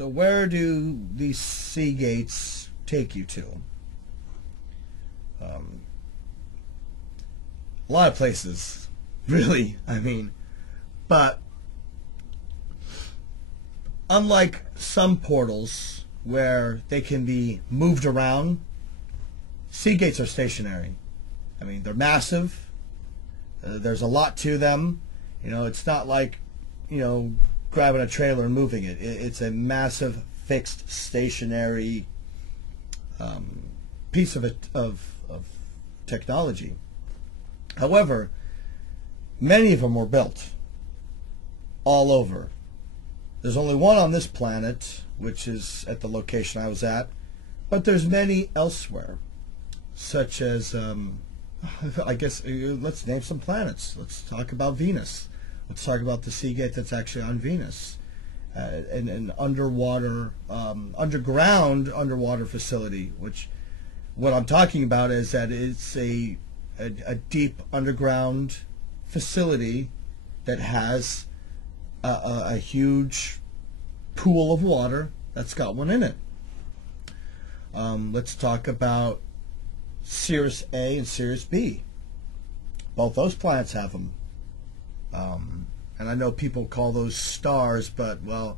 So where do these Seagates take you to? A lot of places, really. I mean, but unlike some portals where they can be moved around, Seagates are stationary. I mean, they're massive. There's a lot to them. You know, it's not like, you know, grabbing a trailer and moving it. It's a massive, fixed, stationary piece of technology. However, many of them were built all over. There's only one on this planet, which is at the location I was at, but there's many elsewhere, such as, I guess, let's name some planets. Let's talk about Venus. Let's talk about the Seagate that's actually on Venus, an underwater, underground underwater facility. Which, what I'm talking about is that it's a deep underground facility that has a huge pool of water that's got one in it. Let's talk about Sirius A and Sirius B. Both those planets have them. And I know people call those stars, but, well,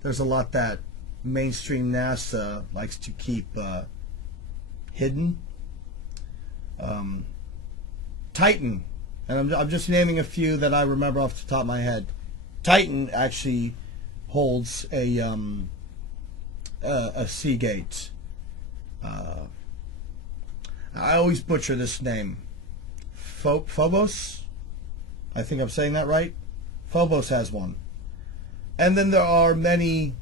there's a lot that mainstream NASA likes to keep hidden. Titan, and I'm just naming a few that I remember off the top of my head. Titan actually holds a Seagate. I always butcher this name. Phobos? I think I'm saying that right. Phobos has one. And then there are many,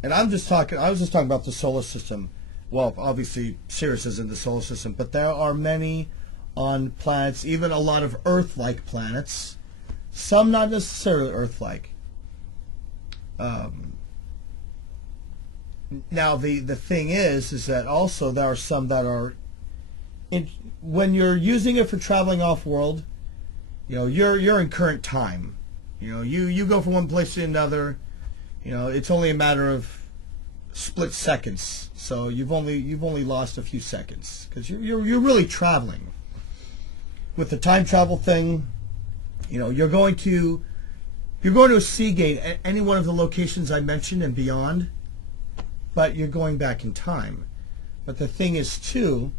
and I was just talking about the solar system. Well, obviously Sirius is in the solar system, but there are many on planets, even a lot of Earth-like planets. Some not necessarily Earth-like. Now the thing is that also there are some that are, when you're using it for traveling off-world, you know, you're in current time. You know, you go from one place to another. You know, it's only a matter of split seconds. So you've only lost a few seconds because you're really traveling. With the time travel thing, you know, you're going to a Seagate at any one of the locations I mentioned and beyond, but you're going back in time. But the thing is too,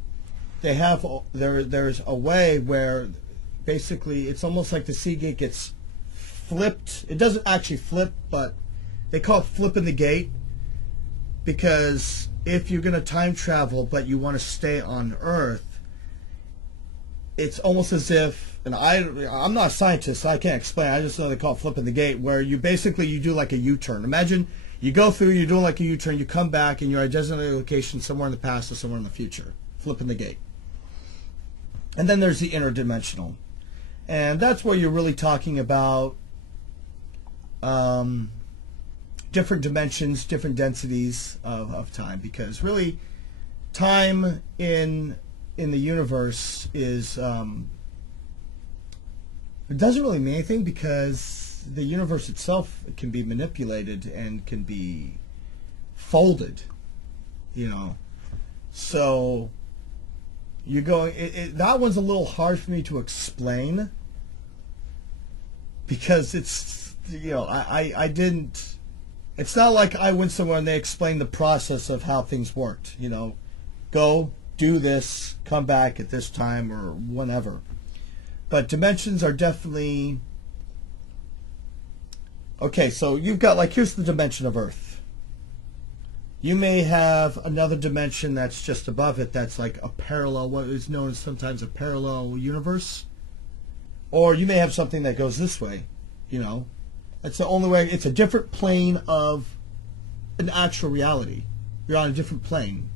they have there's a way where basically it's almost like the Seagate gets flipped. It doesn't actually flip, but they call it flipping the gate, because if you're going to time travel but you want to stay on Earth, it's almost as if, and I'm not a scientist, so I can't explain. I just know they call it flipping the gate, where you do like a U-turn. Imagine you go through, you're doing like a U-turn, you come back, and you're at a designated location somewhere in the past or somewhere in the future. Flipping the gate. And then there's the interdimensional. And that's where you're really talking about different dimensions, different densities of time, because really time in the universe is it doesn't really mean anything, because the universe itself can be manipulated and can be folded, you know. So you're going, that one's a little hard for me to explain, because it's, you know, I didn't, it's not like I went somewhere and they explained the process of how things worked, you know, go do this, come back at this time or whenever. But dimensions are definitely, okay, so you've got, like, here's the dimension of Earth. You may have another dimension that's just above it that's like a parallel, what is known as sometimes a parallel universe. Or you may have something that goes this way, you know. That's the only way. It's a different plane of an actual reality. You're on a different plane.